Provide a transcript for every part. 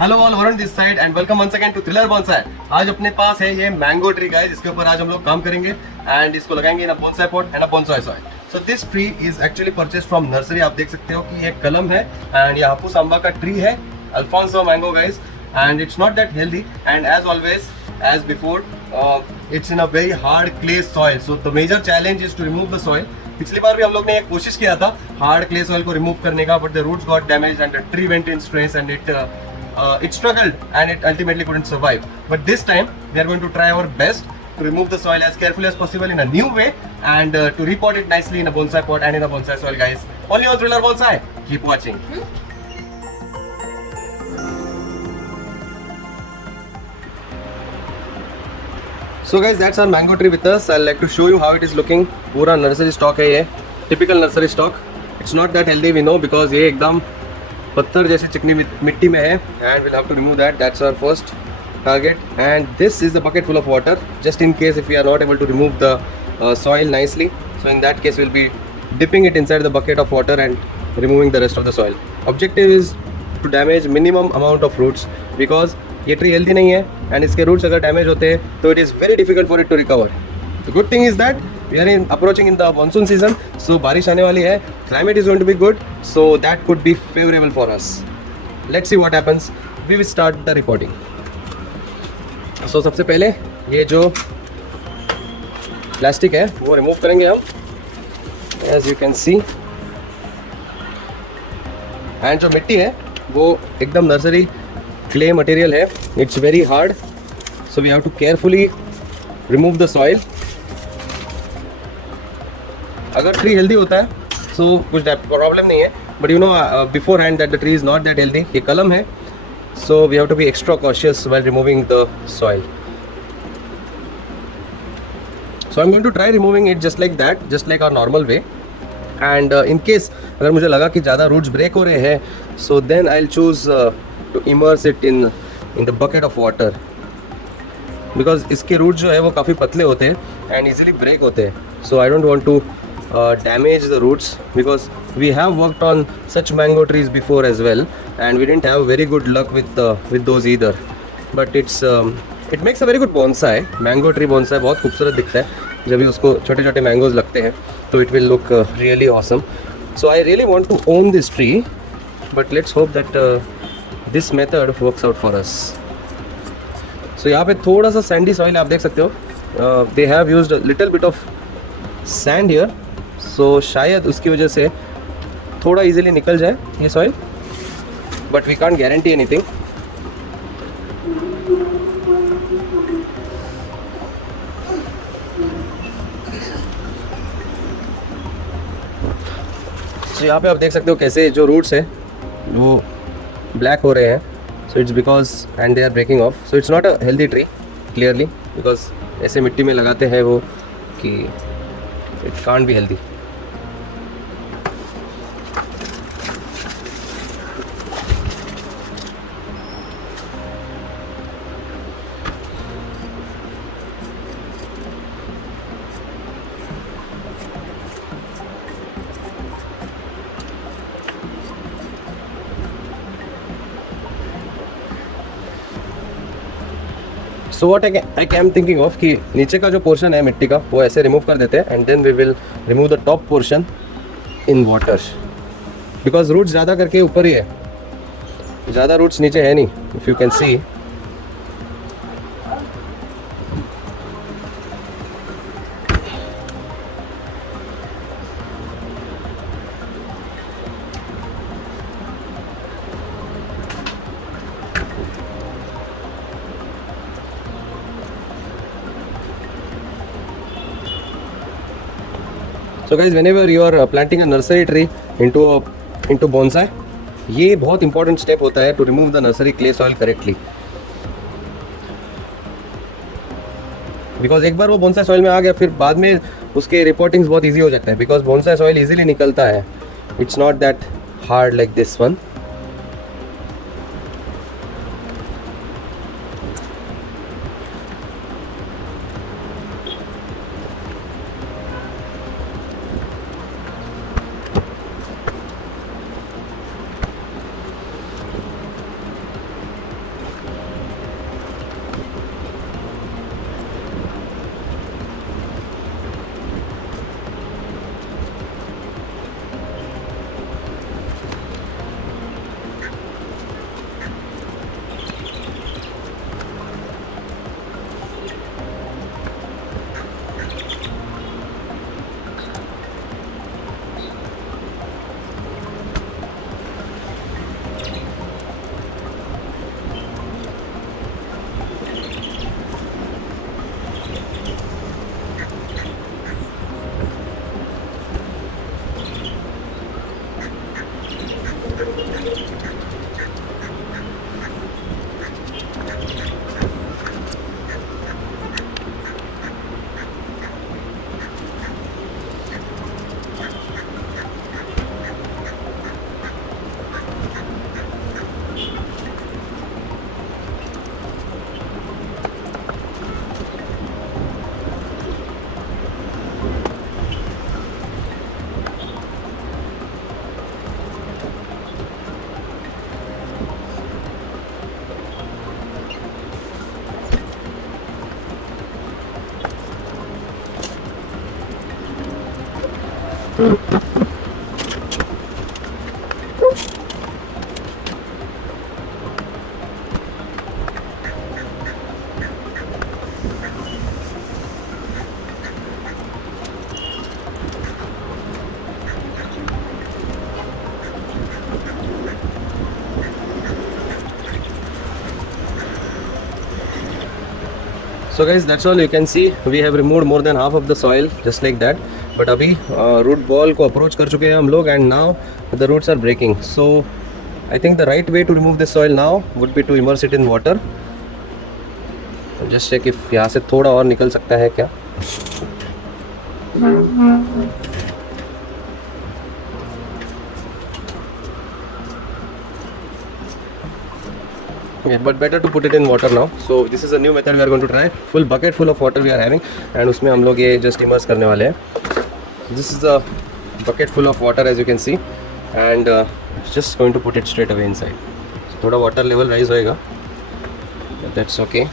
Hello all, Varun this side and welcome once again to thriller bonsai. आज अपने पास है ये मैंगो ट्री का है, जिसके ऊपर आज हम लोग काम करेंगे एंड इसको लगाएंगे in a bonsai pot and a bonsai soil. So this tree is actually purchase from nursery. आप देख सकते हो कि ये कलम है एंड ये हापुस आंबा का ट्री है, Alphonso mango guys, and it's not that healthy and as always as before it's in a very hard clay soil. So the major challenge is to remove the soil. पिछली बार भी हम लोग ने एक कोशिश किया था हार्ड क्ले सॉइल को रिमूव करने का, but the roots got damage and the tree went in stress and it struggled and it ultimately couldn't survive. But this time we are going to try our best to remove the soil as carefully as possible in a new way and to repot it nicely in a bonsai pot and in a bonsai soil, guys. Only on Thriller Bonsai. Keep watching. So guys, that's our mango tree with us. I'll like to show you how it is looking. पूरा nursery stock है ये, typical nursery stock. It's not that healthy we know because ये एकदम पत्थर जैसी चिकनी मिट्टी में है and will have to remove that. That's our first target and this is the bucket full of water just in case if we are not able to remove the soil nicely. So in that case we'll be dipping it inside the bucket of water and removing the rest of the soil. Objective is to damage minimum amount of roots because ये tree healthy नहीं है एंड इसके रूट्स अगर डैमेज होते हैं तो it is very difficult for it to recover. The good thing is that we are approaching in the monsoon season, so बारिश आने वाली है, climate is going to be good, so that could be favorable for us. Let's see what happens. We will start the reporting. So सबसे पहले ये जो प्लास्टिक है वो रिमूव करेंगे हम, as you can see. And जो मिट्टी है वो एकदम नर्सरी क्ले मटेरियल है, it's very hard, so we have to carefully remove the soil. अगर ट्री हेल्दी होता है तो कुछ प्रॉब्लम नहीं है, but you know beforehand that the tree is not that healthy. ये कलम है, so we have to be extra cautious while removing the soil. So I am going to try removing it just like that, just like our normal way. And in case अगर मुझे लगा कि ज़्यादा roots break हो रहे हैं, so then I will choose to immerse it in the bucket of water, because इसके root जो है वो काफ़ी पतले होते हैं एंड ईजिली ब्रेक होते हैं. So I don't want to damage the roots because we have worked on such mango trees before as well and we didn't have very good luck with those either, but it makes a very good bonsai. Mango tree bonsai बहुत खूबसूरत दिखता है जब भी उसको छोटे छोटे मैंगोज लगते हैं, तो it will look really awesome. So I really want to own this tree, but let's hope that this method works out for us. So यहाँ पे थोड़ा सा सैंडी सॉइल आप देख सकते हो, they have used a little bit of sand here, so शायद उसकी वजह से थोड़ा इजीली निकल जाए ये soil, but we can't guarantee anything. So यहाँ पे आप देख सकते हो कैसे जो रूट्स है वो ब्लैक हो रहे हैं. So it's because and they are breaking off. So it's not a healthy tree clearly, because ऐसे मिट्टी में लगाते हैं वो कि it can't be healthy. So what I am thinking of कि नीचे का जो पोर्शन है मिट्टी का वो ऐसे रिमूव कर देते हैं and then we will remove the top portion in water, because roots ज़्यादा करके ऊपर ही है, ज़्यादा रूट्स नीचे है नहीं. If you can C, so guys, whenever you are planting a nursery tree into bonsai, ये बहुत इंपॉर्टेंट स्टेप होता है to remove the nursery clay soil correctly, because एक बार वो बोनसाई सॉइल में आ गया फिर बाद में उसके रिपोर्टिंग्स बहुत इजी हो जाता है, बिकॉज बोनसाई सॉइल इजीली निकलता है. It's not that hard like this one. So guys, that's all. You can see we have removed more than half of the soil just like that. But अभी root ball को approach कर चुके हैं हम लोग, and now the roots are breaking. So I think the right way to remove this soil now would be to immerse it in water. Just check if यहाँ से थोड़ा और निकल सकता है क्या. Yeah, but better to put it in water now. So this is a new method we are going to try. Full bucket full of water we are having, and उसमें हम लोग ये just immerse करने वाले हैं. This is a bucket full of water as you can see, and just going to put it straight away inside. So, थोड़ा water level rise होएगा, but that's okay.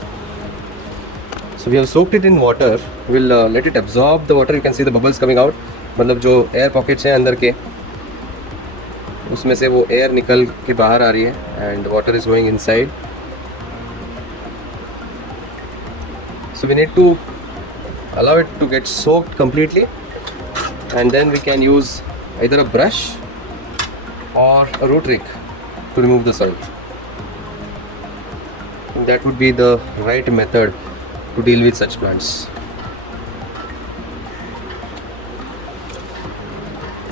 So we have soaked it in water. We'll let it absorb the water. You can see the bubbles coming out. मतलब जो air pockets हैं अंदर के, उसमें से वो एयर निकल के बाहर आ रही है, and water is going inside. So we need to allow it to get soaked completely, and then we can use either a brush or a root rake to remove the soil. That would be the right method to deal with such plants.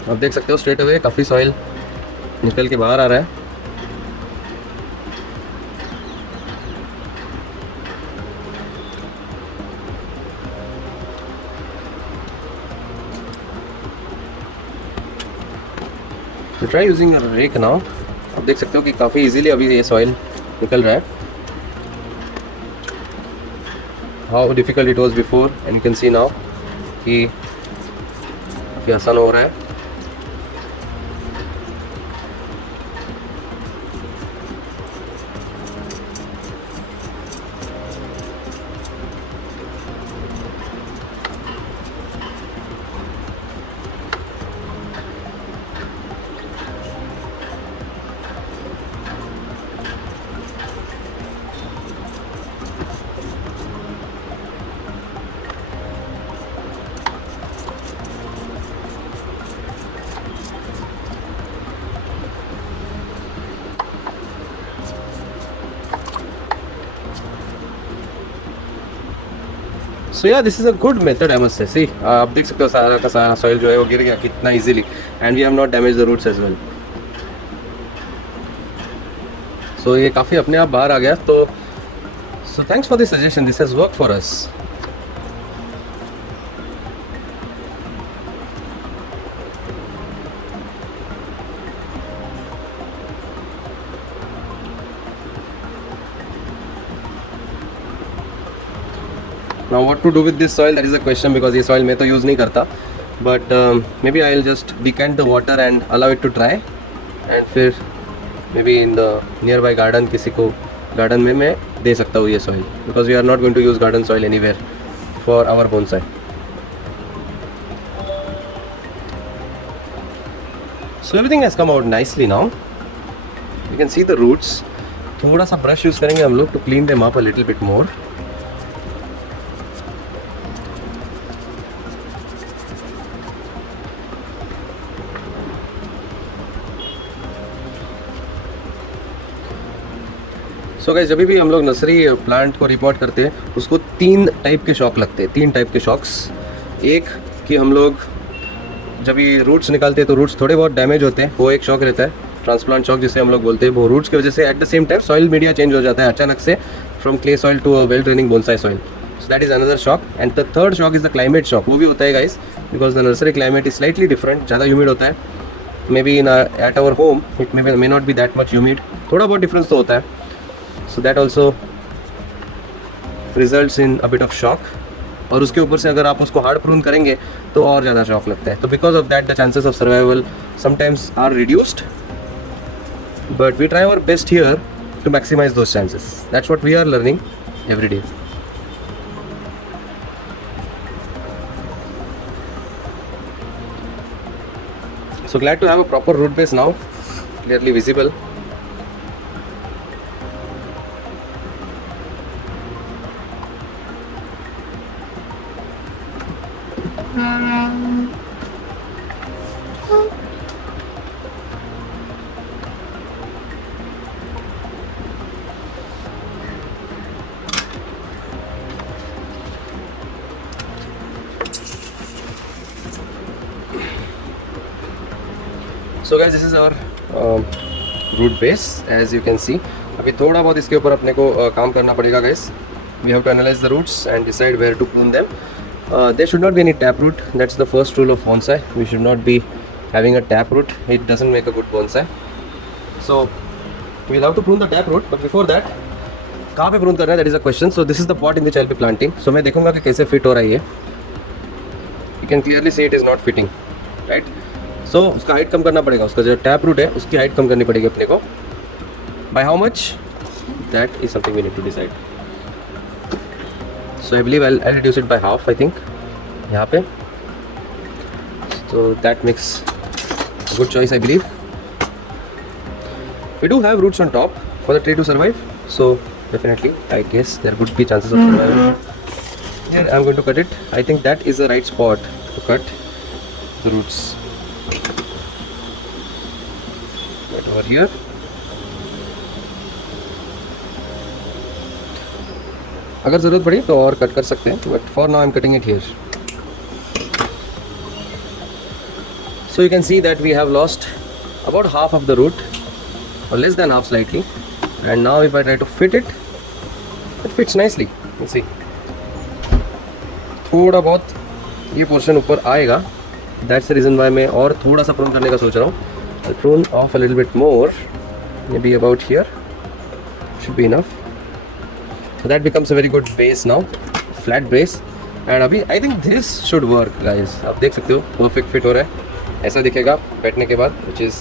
आप देख सकते हो straight away काफ़ी सॉइल निकल के बाहर आ रहा है. तो ट्राई यूजिंग रेक नाउ. आप देख सकते हो कि काफ़ी इजीली अभी ये सॉइल निकल रहा है. How difficult it was before, and you can see now कि काफ़ी आसान हो रहा है. So ya this is a good method I must say. See आप देख सकते हो सारा का सारा सॉइल जो है वो गिर गया कितना easily, and we have not damage the roots as well. So ये काफ़ी अपने आप बाहर आ गया. तो so thanks for this suggestion, this has work for us. Now what to do with this soil, that is a question, because ये soil मैं तो use नहीं करता. But maybe I'll just decant the water and allow it to dry, and फिर maybe in the nearby garden किसी को garden में मैं दे सकता हूँ ये soil, because we are not going to use garden soil anywhere for our bonsai. So everything has come out nicely now. You can see the roots. थोड़ा सा brush use करेंगे हम लोग to clean them up a little bit more. So guys, जब भी हम लोग nursery plant को रिपोर्ट करते हैं उसको 3 टाइप के शॉक लगते हैं. 3 टाइप के शॉक्स. एक कि हम लोग जब ये रूट्स निकालते हैं तो रूट्स थोड़े बहुत डैमेज होते हैं, वो एक शॉक रहता है. ट्रांसप्लांट शॉक जिसे हम लोग बोलते हैं, वो रूट्स की वजह से at the same time soil media change हो जाता है अचानक से, from clay soil to a well draining bonsai soil. So that is another shock. And the third shock is the climate shock. वो भी होता है guys, because the nursery climate is slightly different. ज़्यादा ह्यूमिड होता है. Maybe in at our home it may not be that much humid. थोड़ा बहुत डिफरेंस तो होता है. So that also results in a bit of shock. और उसके ऊपर से अगर आप उसको हार्ड प्रून करेंगे तो और ज़्यादा शॉक लगता है. तो because of that the chances of survival sometimes are reduced, but we try our best here to maximize those chances. That's what we are learning every day. So glad to have a proper root base now, clearly visible. So guys this is our root base as you can see. अभी थोड़ा बहुत इसके ऊपर अपने को काम करना पड़ेगा guys. We have to analyze the roots and decide where to prune them. There should not be any tap root. That's the first rule of bonsai. We should not be having a tap root. It doesn't make a good bonsai. So we'll have to prune the tap root. But before that, कहाँ पे prune करना है? That is a question. So this is the pot in which I'll be planting. So मैं देखूँगा कि कैसे fit हो रहा है ये. You can clearly see it is not fitting, right? So उसका height कम करना पड़ेगा. उसका जो tap root है उसकी height कम करनी पड़ेगी अपने को. By how much? That is something we need to decide. So I believe I'll reduce it by half. I think यहाँ पे. So that makes a good choice, I believe. We do have roots on top for the tree to survive. So definitely, I guess there would be chances of survival. Here I'm going to cut it. I think that is the right spot to cut the roots. Right over here. अगर ज़रूरत पड़ी तो और कट कर सकते हैं, but for now I am cutting it here. So you can see that we have lost about half of the root, और less than half slightly. And now if I try to fit it, it fits nicely. You see थोड़ा बहुत ये पोर्शन ऊपर आएगा. That's the reason why मैं और थोड़ा सा प्रून करने का सोच रहा हूँ. I prune off a little bit more, maybe about here should be enough. That becomes a very good base now, flat base. And अभी I think this should work guys. आप देख सकते हो perfect fit हो रहा है. ऐसा दिखेगा बैठने के बाद, which is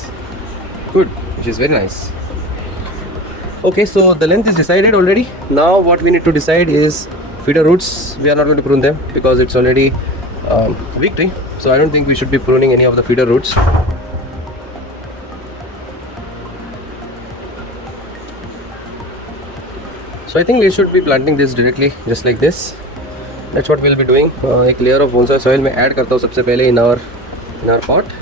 good, which is very nice. Okay, so the length is decided already. Now what we need to decide is feeder roots. We are not going to prune them because it's already weak tree. So I don't think we should be pruning any of the feeder roots. So I think we should be planting this directly, just like this. That's what we'll be doing. एक layer of bonsai soil मैं add करता हूँ सबसे पहले in our pot.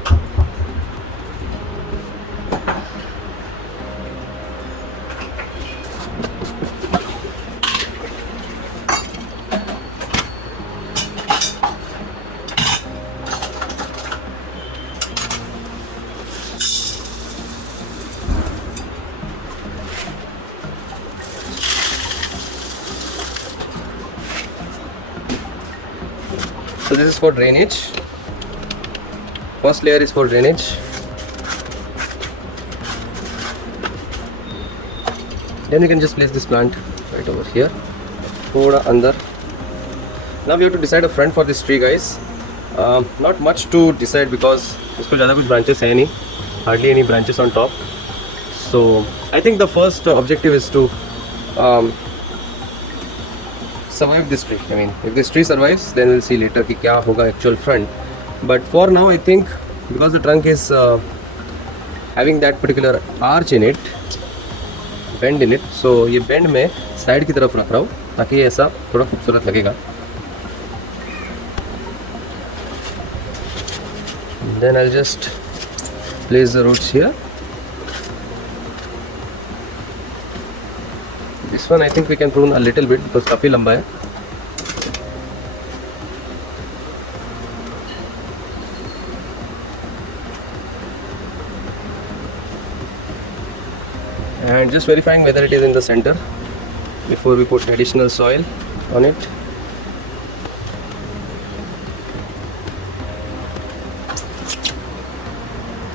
So this is for drainage. First layer is for drainage. Then you can just place this plant right over here. थोड़ा अंदर. Now we have to decide a front for this tree, guys. Not much to decide because इसको ज़्यादा कुछ branches है नहीं. Hardly any branches on top. So I think the first objective is to survive this tree. I mean, if this tree survives, then we'll see later कि क्या होगा actual front. But for now, I think because the trunk is having that particular arch in it, bend in it, so ये bend में side की तरफ रख रहा हूँ ताकि ऐसा थोड़ा खूबसूरत लगेगा. Then I'll just place the roots here. This one I think we can prune a little bit because काफ़ी लंबा है. And just verifying whether it is in the center before we put additional soil on it.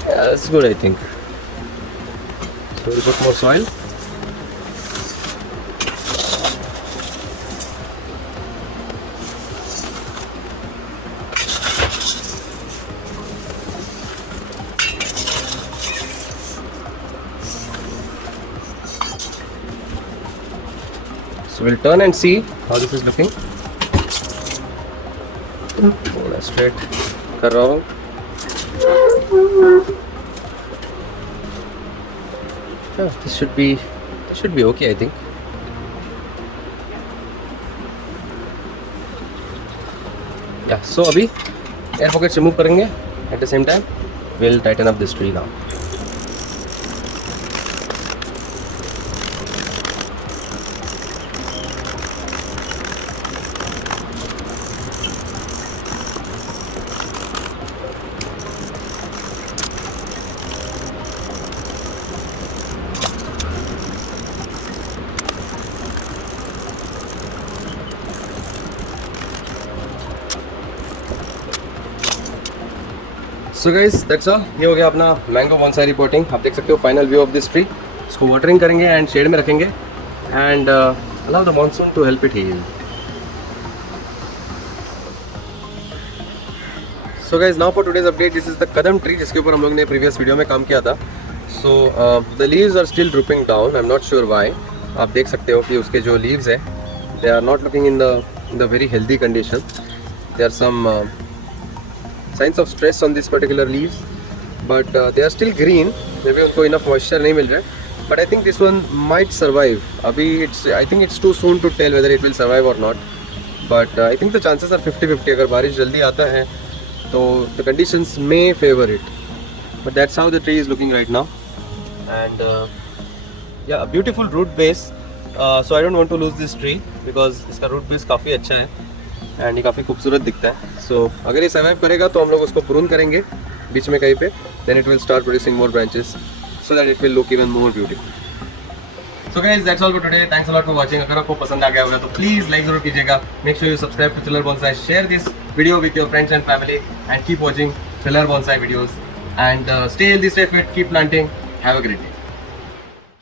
Yeah, that's good I think. So we'll put more soil. So we'll turn and see how this is looking. थोड़ा straight कर रहा हूँ. This should be okay I think. Yeah, so अभी air pockets remove करेंगे. At the same time, we'll tighten up this tree now. So guys that's all, ये हो गया अपना मैंगो बॉन्साई रिपोर्टिंग। आप देख सकते हो final view of this tree. इसको वाटरिंग करेंगे एंड शेड में रखेंगे and allow the monsoon to help it heal. So guys now for today's update, this is the kadam tree जिसके ऊपर हम लोग ने प्रीवियस वीडियो में काम किया था। So the leaves are still drooping down, I am not sure why. आप देख सकते हो कि उसके जो लीव्स हैं they are not looking in the very healthy condition. There are some signs of stress on this particular leaves, but they are still green. Maybe उनको enough moisture नहीं मिल रहा है, but I think this one might survive. अभी I think it's too soon to tell whether it will survive or not, but I think the chances are 50-50. अगर बारिश जल्दी आता है तो the conditions may favor it, but that's how the tree is looking right now. And yeah, a beautiful root base. So I don't want to lose this tree because इसका root base काफ़ी अच्छा है एंड ये काफ़ी खूबसूरत दिखता है। सो अगर ये सर्वाइव करेगा तो हम लोग उसको प्रून करेंगे बीच में कहीं पे, then it will start producing more branches so that it will look even more beautiful. So guys that's all for today, thanks a lot for watching. अगर आपको पसंद आ गया होगा तो प्लीज़ लाइक जरूर कीजिएगा। Make sure you subscribe to Thiller bonsai, share this video with your friends and family and keep watching Thiller bonsai videos and stay healthy, stay fit, keep planting. Have a great day.